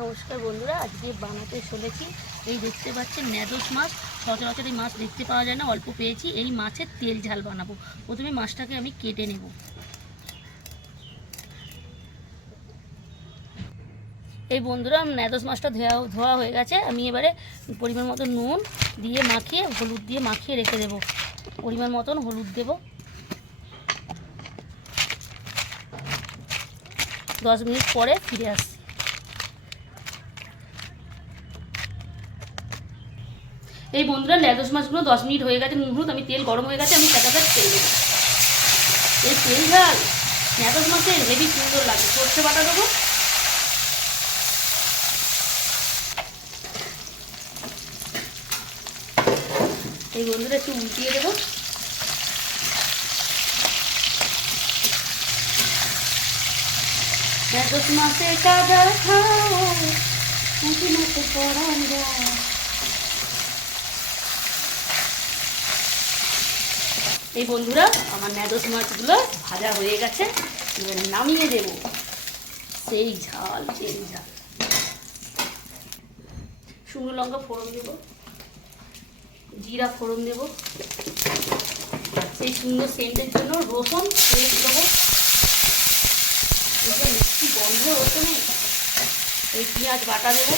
নমস্কার বন্ধুরা, আজকে বানাতে চলেছি। এই দেখতে পাচ্ছেন ন্যাদোস মাছ। সচরাচর এই মাছ দেখতে পাওয়া যায় না, অল্প পেয়েছি। এই মাছের তেল ঝাল বানাবো। প্রথমে মাছটাকে আমি কেটে নেব। এই বন্ধুরা ন্যাদোস মাছটা ধোয়া ধোয়া হয়ে গেছে। আমি এবারে পরিমাণ মতো নুন দিয়ে মাখিয়ে, হলুদ দিয়ে মাখিয়ে রেখে দেবো। পরিমাণ মতন হলুদ দেবো। দশ মিনিট পরে ফিরে আসছি। এই বন্ধুরা ল্যাদোস মাছগুলো দশ মিনিট হয়ে গেছে হলুদ, আমি তেল গরম হয়ে গেছে, আমি কাঁচ তেল দেবো। এই তেল ঝাল ল্যাদোস মাছের হেভি সুন্দর লাগে। সর্ষে বাটা দেবো। এই বন্ধুরা, একটু উল্টিয়ে দেবো। ল্যাদোস মাছে কাদা খাও পুঁটি মাছে পড়ান এই বন্ধুরা, আমার ন্যাদোস মাছগুলো ভাজা হয়ে গেছে। এবার নামিয়ে দেব। সেই ঝাল সেই ঝাল। শুকনো লঙ্কা ফোড়ন দেব। জিরা ফোড়ন দেব। সেই সুন্দর সেন্টের জন্য রসুন পেস্ট দেবো। মিষ্টি গন্ধ রসুনে এই পেঁয়াজ বাটা দেবো।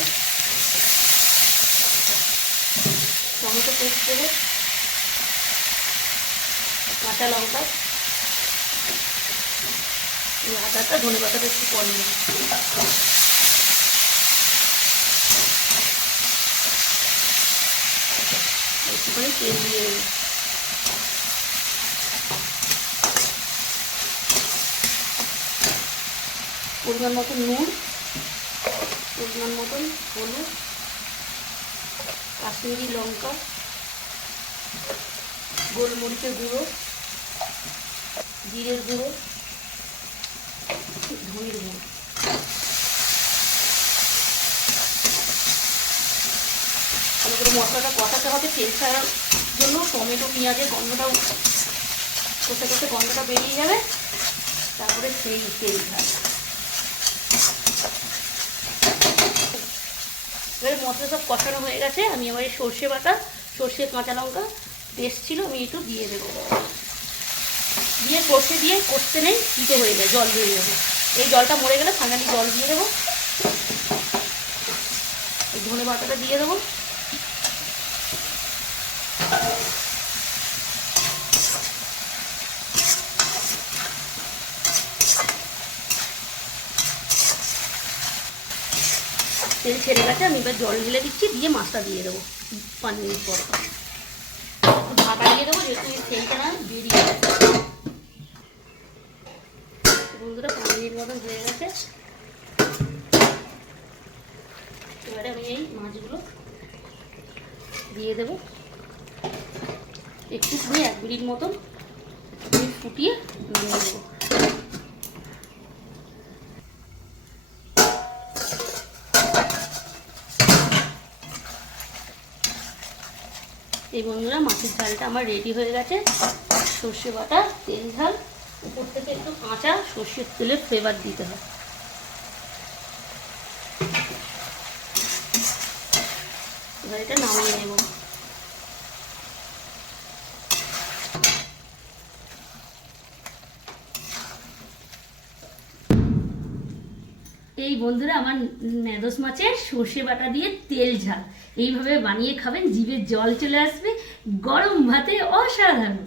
টমেটো পেস্ট দেবো। কাঁচা লঙ্কা। এই আদাটা ধনে পাতাটা একটু কম নেব। একটুখানি তেল দিয়ে পরিমাণ মতন নুন, পরিমাণ মতন হলুদ, কাশ্মীরি লঙ্কা, গোলমরিচের গুঁড়ো। জিরের গুঁড়ো, ধনের গুঁড়ো। করে মশলাটা কষাতে হবে তেল ছাড়ার জন্য। টমেটো, পেঁয়াজের গন্ধটা কষে কষে গন্ধটা বেরিয়ে যাবে। তারপরে সেই তেল ঝাল এবারে মশলা সব কষানো হয়ে গেছে। আমি এবারে সর্ষে বাটা সর্ষে কাঁচা লঙ্কা, পেস্ট ছিল, আমি একটু দিয়ে দেবো। দিয়ে কষে দিয়ে কষতে নেই দিতে হয়ে যায়, জল দিয়ে দেবো এই জলটা মরে গেলে ফাইনালি জল দিয়ে দেবো। এই ধনে পাতাটা দিয়ে দেবো। তেল ছেড়ে গেছে, আমি এবার জল ঢেলে দিচ্ছি, দিয়ে মাছটা দিয়ে দেবো। পাঁচ মিনিট পর ঢাকা দিয়ে দেবো যেহেতু এই তেলটা না বেরিয়ে যাবে বন্ধুরা মতন হয়ে গেছে। এবারে আমি এই মাছগুলো দিয়ে দেবো। একটু দিয়ে এক মিনিট মতন ফুটিয়ে নামিয়ে দেবো এই বন্ধুরা, মাছের ঝালটা আমার রেডি হয়ে গেছে। সর্ষে বাটা, তেল ঝাল। উপর থেকে একটু কাঁচা সর্ষের তেলের ফ্লেভার দিতে হয় এবার এটা নামিয়ে নেব। এই বন্ধুরা, আমার ন্যাদোস মাছের সর্ষে বাটা দিয়ে তেল ঝাল। এইভাবে বানিয়ে খাবেন, জিভে জল চলে আসবে, গরম ভাতে অসাধারণ।